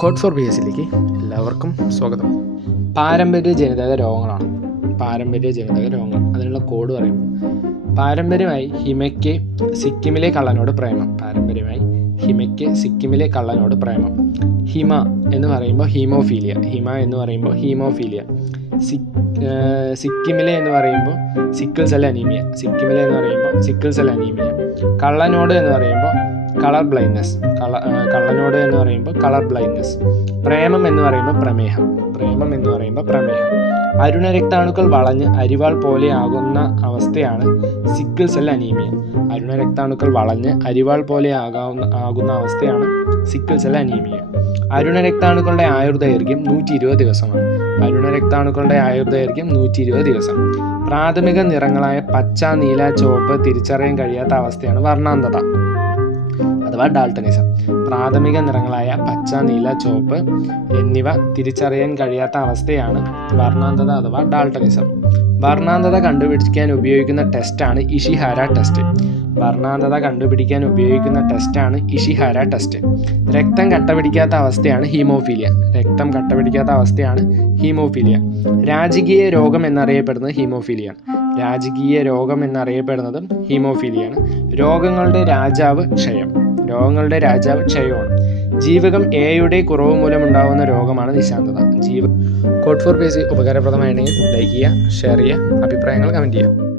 Code four BSc എല്ലാവർക്കും സ്വാഗതം. പാരമ്പര്യജനിതക രോഗങ്ങളാണ്. അതിനുള്ള കോഡ് പറയുമ്പോൾ പാരമ്പര്യമായി ഹിമയ്ക്ക് സിക്കിമിലെ കള്ളനോട് പ്രേമം. ഹിമ എന്ന് പറയുമ്പോൾ ഹീമോഫീലിയ. സിക്കിമിലെ എന്ന് പറയുമ്പോൾ സിക്കിൾ സെൽ അനീമിയ. കള്ളനോട് എന്ന് പറയുമ്പോൾ കളർ ബ്ലൈൻഡ്നെസ്. പ്രേമം എന്ന് പറയുമ്പോൾ പ്രമേഹം. അരുണരക്താണുക്കൾ വളഞ്ഞ് അരിവാൾ പോലെ ആകുന്ന അവസ്ഥയാണ് സിക്കിൾ സെൽ അനീമിയ. അരുണരക്താണുക്കളുടെ ആയുർദൈർഘ്യം 120 ദിവസം. പ്രാഥമിക നിറങ്ങളായ പച്ച, നീല, ചുവപ്പ് തിരിച്ചറിയാൻ കഴിയാത്ത അവസ്ഥയാണ് വർണ്ണാന്ധത അഥവാ ഡാൾട്ടനിസം. പ്രാഥമിക നിറങ്ങളായ പച്ച, നീല, ചുവപ്പ് എന്നിവ തിരിച്ചറിയാൻ കഴിയാത്ത അവസ്ഥയാണ് വർണ്ണാന്ധത അഥവാ ഡാൾട്ടനിസം. വർണ്ണാന്ധത കണ്ടുപിടിക്കാൻ ഉപയോഗിക്കുന്ന ടെസ്റ്റാണ് ഇഷിഹാര ടെസ്റ്റ്. രക്തം കട്ടപിടിക്കാത്ത അവസ്ഥയാണ് ഹീമോഫീലിയ. രാജകീയ രോഗം എന്നറിയപ്പെടുന്നത് ഹീമോഫീലിയാണ്. രോഗങ്ങളുടെ രാജാവ് ക്ഷയമാണ്. ജീവകം എയുടെ കുറവ് മൂലമുണ്ടാകുന്ന രോഗമാണ് നിശാന്തത. കോഡ് ഫോർ BSc ഉപകാരപ്രദമാണെങ്കിൽ ലൈക്ക് ചെയ്യുക, ഷെയർ ചെയ്യുക, അഭിപ്രായങ്ങൾ കമൻറ്റ് ചെയ്യുക.